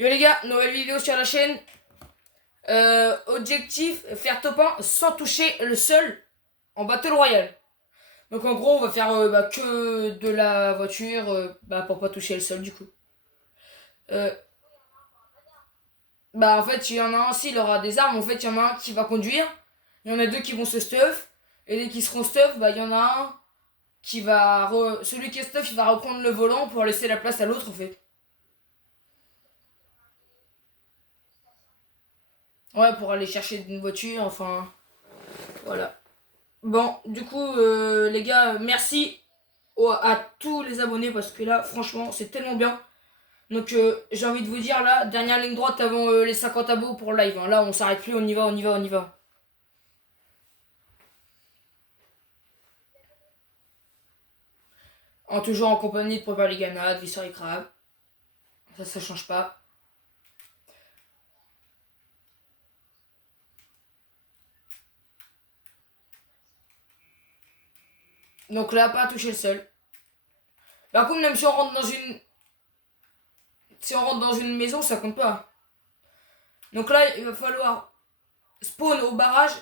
Yo les gars, nouvelle vidéo sur la chaîne. Objectif, faire top 1 sans toucher le sol en Battle Royale. Donc en gros, on va faire que de la voiture pour pas toucher le sol du coup. Euh, en fait, il y en a un, s'il aura des armes, en fait, il y en a un qui va conduire. Il y en a deux qui vont se stuff. Et dès qu'ils seront stuff, il y en a un qui va... Celui qui est stuff, il va reprendre le volant pour laisser la place à l'autre en fait. Ouais, pour aller chercher une voiture, enfin... Voilà. Bon, du coup, les gars, merci à tous les abonnés parce que là, franchement, c'est tellement bien. Donc, j'ai envie de vous dire, là, dernière ligne droite avant les 50 abos pour le live. Hein. Là, on s'arrête plus, on y va, on y va, on y va. Toujours en compagnie de Proper Ligana, de Visseur et Crab. Ça change pas. Donc là, pas toucher le sol. Par contre, même si on rentre dans une... Si on rentre dans une maison, ça compte pas. Donc là, il va falloir spawn au barrage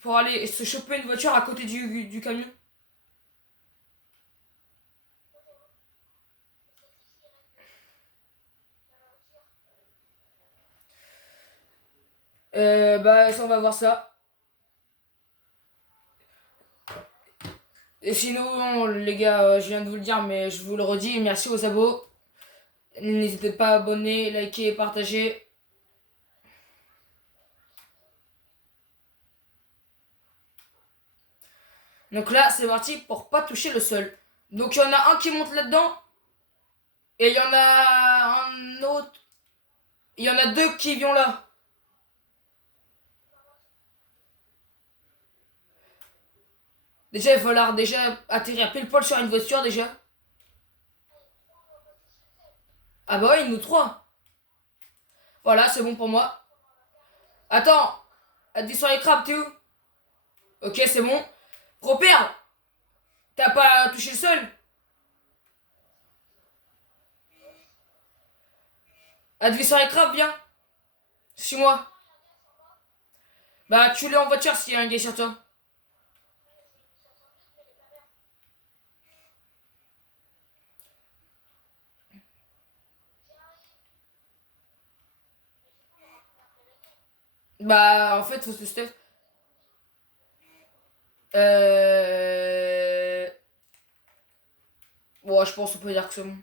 pour aller se choper une voiture à côté du camion. Ça, on va voir ça. Et sinon, les gars, je viens de vous le dire, mais je vous le redis, merci aux abos. N'hésitez pas à abonner, liker et partager. Donc là, c'est parti pour pas toucher le sol. Donc il y en a un qui monte là-dedans. Et il y en a un autre. Il y en a deux qui viennent là. Déjà, il va falloir déjà atterrir pile poil sur une voiture déjà. Ah bah ouais, il nous trois. Voilà, c'est bon pour moi. Attends, dis sur les crabes, t'es où? Ok, c'est bon. Repère, t'as pas touché le sol? Advis sur les crabes, viens. Suis-moi. Bah, tue-le en voiture s'il y a un gars sur toi. Bah, en fait, faut se stuff. Euh... Bon, je pense qu'on peut dire que c'est bon.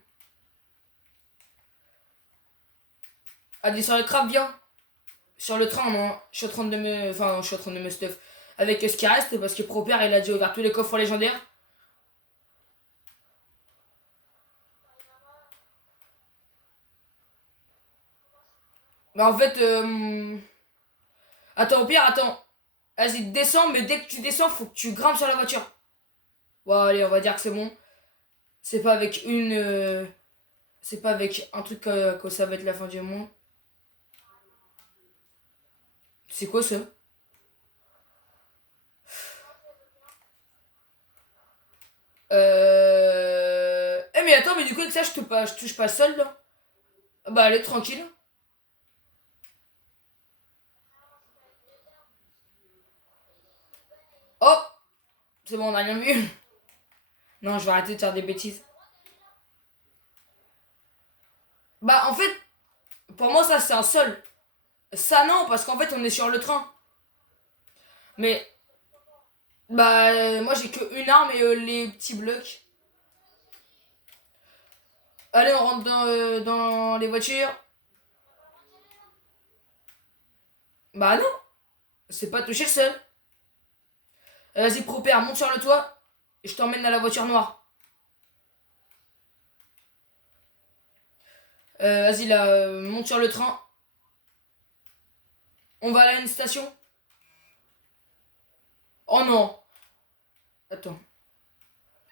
Advis sur les crabes, viens. Sur le train, non. Je suis en train de me... Enfin, je suis en train de me stuff. Avec ce qui reste, parce que Proper, il a déjà ouvert tous les coffres légendaires. Bah, en fait... Attends, au pire, attends. Vas-y, descends, mais dès que tu descends, faut que tu grimpes sur la voiture. Bon, allez, on va dire que c'est bon. C'est pas avec une... C'est pas avec un truc que ça va être la fin du monde. C'est quoi ça? Mais attends, mais du coup, avec ça, je touche pas seul, là. Bah, allez, tranquille. Oh! C'est bon, on a rien vu. Non, je vais arrêter de faire des bêtises. Bah, en fait, pour moi, ça, c'est un sol. Ça, non, parce qu'en fait, on est sur le train. Mais, moi, j'ai que une arme et les petits blocs. Allez, on rentre dans les voitures. Bah, non, c'est pas toucher le sol. Vas-y, Proper, monte sur le toit et je t'emmène à la voiture noire. Vas-y, là, monte sur le train. On va aller à une station. Oh non. Attends.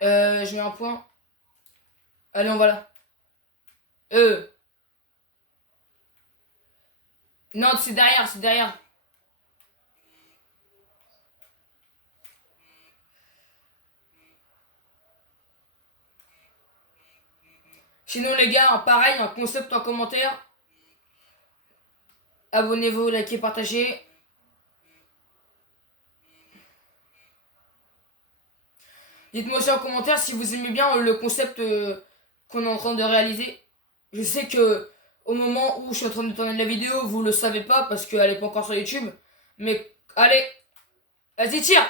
Je mets un point. Allez, on va là. Euh. Non, c'est derrière, c'est derrière. Sinon, les gars, pareil, un concept en commentaire. Abonnez-vous, likez, partagez. Dites-moi aussi en commentaire si vous aimez bien le concept qu'on est en train de réaliser. Je sais que au moment où je suis en train de tourner la vidéo, vous le savez pas parce qu'elle est pas encore sur YouTube. Mais allez, vas-y, tire.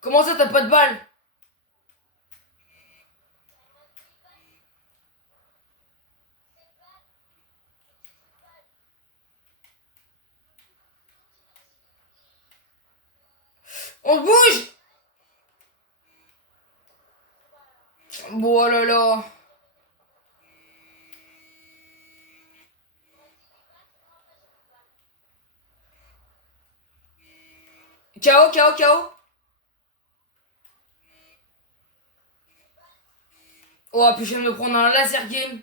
Comment ça, t'as pas de balle? On bouge. Bon, oh là là. KO, KO, KO. Oh, puis je viens de me prendre un laser game.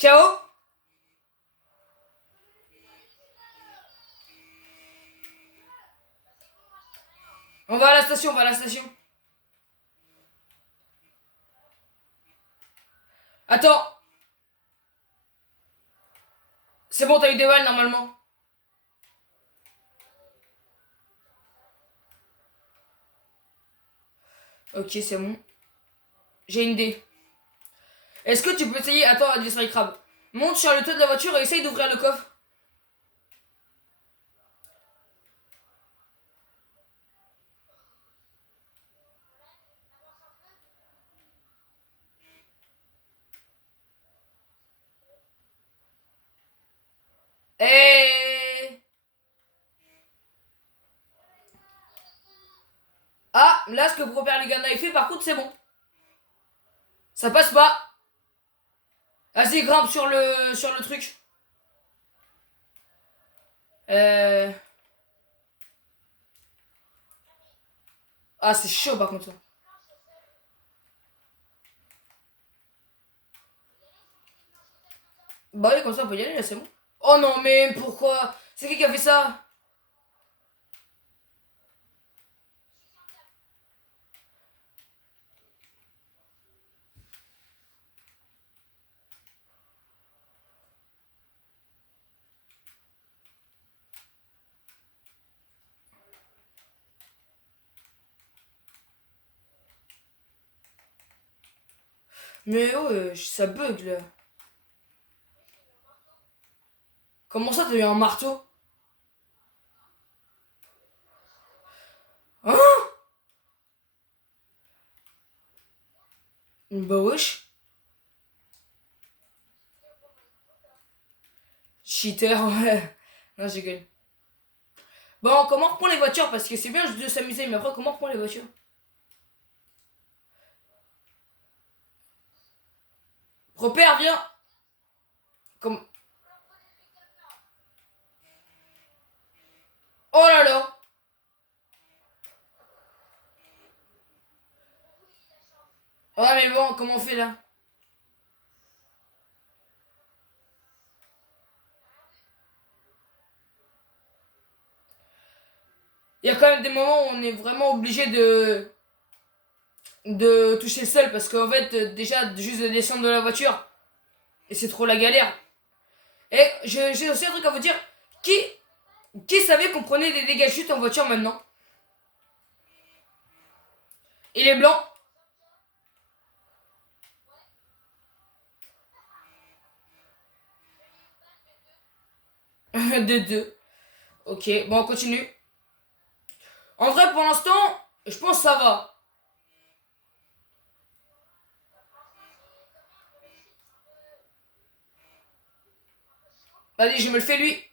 KO. On va à la station, on va à la station. Attends. C'est bon, t'as eu des balles normalement. Ok, c'est bon. J'ai une idée. Est-ce que tu peux essayer... Attends, Adversary Crab. Monte sur le toit de la voiture et essaye d'ouvrir le coffre. Et... Ah, là, ce que Robert Legana a fait, par contre, c'est bon. Ça passe pas. Vas-y, grimpe sur le truc. Ah, c'est chaud, par contre. Bah oui, comme ça, on peut y aller, là, c'est bon. Oh non, mais pourquoi? C'est qui a fait ça? Mais oh, ça bug, là. Comment ça, t'as eu un marteau? Hein? Bah wesh. Cheater, ouais. Non, j'ai gagné. Bon, comment on reprend les voitures? Parce que c'est bien de s'amuser, mais après, comment on reprend les voitures? Repère, viens. Comme... Oh là là. Ouais, mais bon, comment on fait, là? Il y a quand même des moments où on est vraiment obligé de toucher le sol parce qu'en fait, déjà, juste de descendre de la voiture, et c'est trop la galère. Et j'ai aussi un truc à vous dire. Qui, qui savait qu'on prenait des dégâts chutes en voiture maintenant? Et les blancs? De deux. Ok, bon, on continue. En vrai, pour l'instant, je pense que ça va. Allez, je me le fais lui.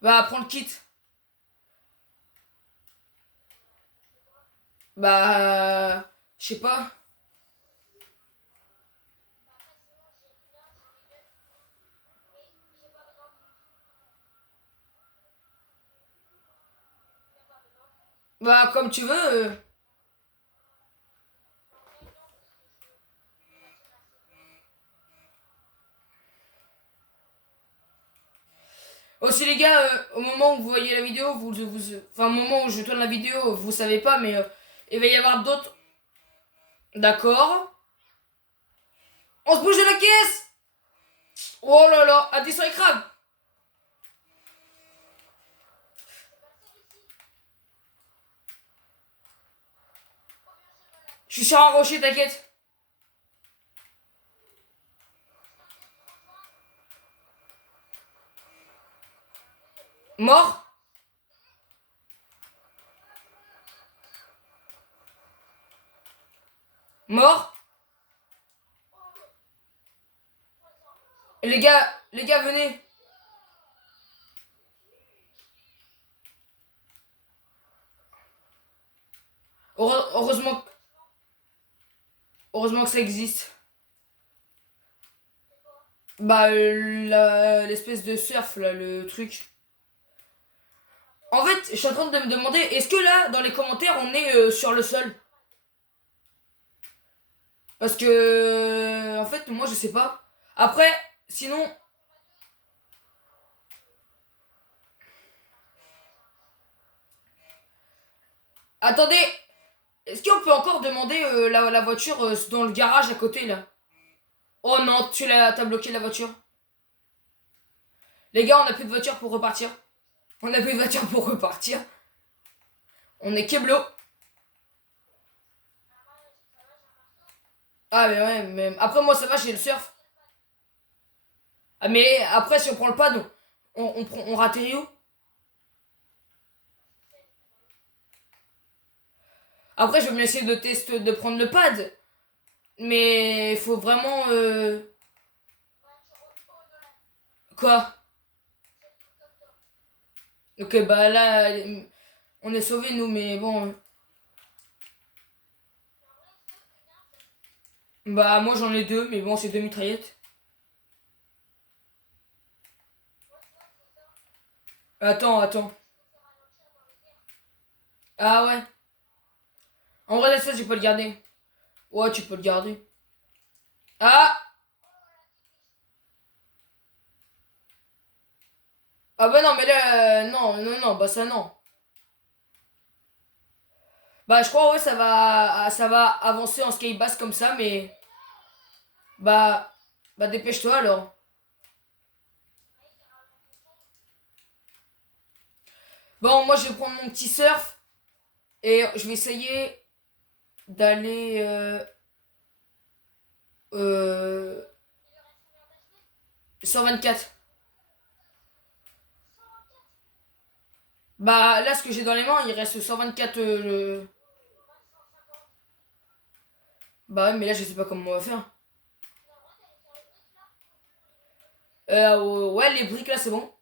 Bah, prends le kit. Bah, je sais pas. Bah, comme tu veux. Aussi les gars, au moment où vous voyez la vidéo, enfin au moment où je tourne la vidéo, vous savez pas, mais il va y avoir d'autres. D'accord. On se bouge de la caisse. Oh là là, attention les crabes. Je suis sur un rocher, t'inquiète. Mort. Mort. Les gars, venez. Heureusement, heureusement que ça existe. Bah, l'espèce de surf, là, le truc. En fait, je suis en train de me demander, est-ce que là, dans les commentaires, on est sur le sol? Parce que, en fait, moi, je sais pas. Après, sinon... Attendez, est-ce qu'on peut encore demander la voiture dans le garage à côté, là? Oh non, t'as bloqué la voiture. Les gars, on a plus de voiture pour repartir. On a plus de voiture pour repartir. On est keblo. Ah mais ouais, mais après moi ça va, j'ai le surf. Ah mais après si on prend le pad, on ratterrit où? Après je vais bien essayer de tester de prendre le pad. Mais il faut vraiment... Quoi? Ok bah là, on est sauvés nous, mais bon... Bah moi j'en ai deux, mais bon c'est deux mitraillettes. Attends. Ah ouais. En vrai ça je peux le garder. Ouais tu peux le garder. Ah! Ah bah non mais là... non, bah ça non. Bah je crois ouais ça va avancer en skate comme ça, mais... Bah... Bah dépêche-toi alors. Bon moi je vais prendre mon petit surf et je vais essayer d'aller... euh, 124. Bah là ce que j'ai dans les mains il reste 124 Bah ouais mais là je sais pas comment on va faire. Ouais les briques là c'est bon.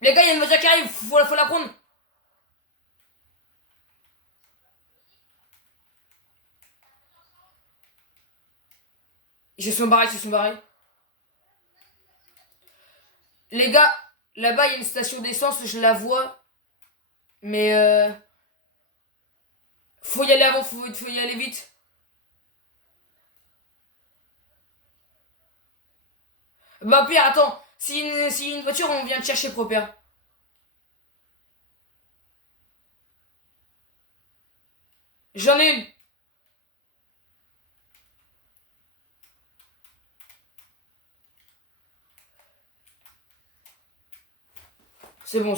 Les gars il y a une voiture qui arrive, faut la prendre. Ils se sont barrés. Les gars, là-bas il y a une station d'essence, je la vois. Mais faut y aller avant, faut y aller vite. Bah pire, attends, si une voiture on vient te chercher Proper. J'en ai une. C'est bon.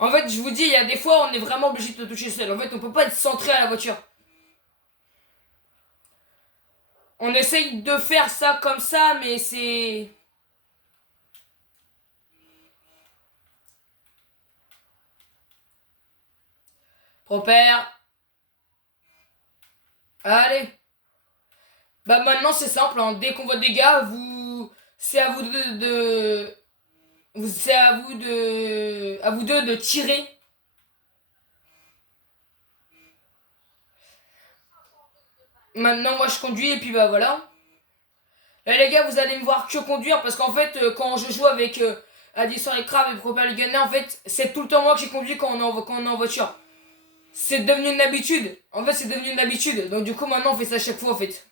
En fait, je vous dis, il y a des fois, on est vraiment obligé de toucher seul. En fait, on peut pas être centré à la voiture. On essaye de faire ça comme ça, mais c'est... Proper. Allez. Bah maintenant, c'est simple, hein. Dès qu'on voit des gars, vous... C'est à vous c'est à vous de... À vous deux de tirer. Maintenant, moi, je conduis et puis bah voilà. Là, les gars, vous allez me voir que conduire parce qu'en fait, quand je joue avec Addison et Crab et Proper Gunner, en fait, c'est tout le temps moi qui conduis quand on est en voiture. C'est devenu une habitude. En fait, c'est devenu une habitude. Donc, du coup, maintenant, on fait ça à chaque fois, en fait.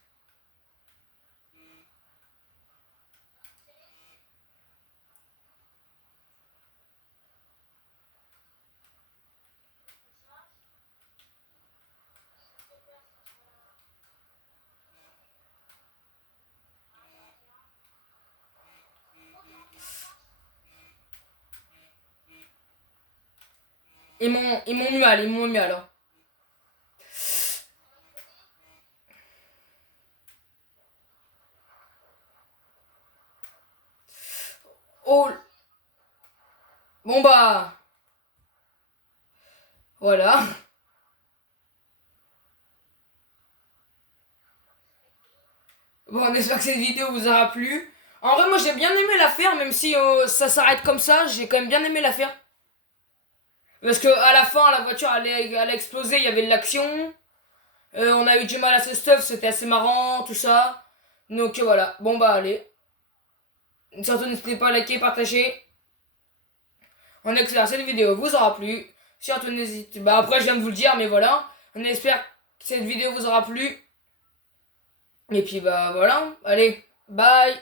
Ils m'ont mis mal, ils m'ont mis mal. Hein. Oh, bon bah, voilà. Bon, on espère que cette vidéo vous aura plu. En vrai, moi j'ai bien aimé la faire, même si ça s'arrête comme ça, j'ai quand même bien aimé la faire. Parce que à la fin, la voiture elle a explosé, il y avait de l'action. On a eu du mal à ce stuff, c'était assez marrant, tout ça. Donc voilà, bon bah allez. Surtout n'hésitez pas à liker, partager. On espère que cette vidéo vous aura plu. Surtout n'hésitez pas. Après je viens de vous le dire, mais voilà. On espère que cette vidéo vous aura plu. Et puis bah voilà. Allez, bye.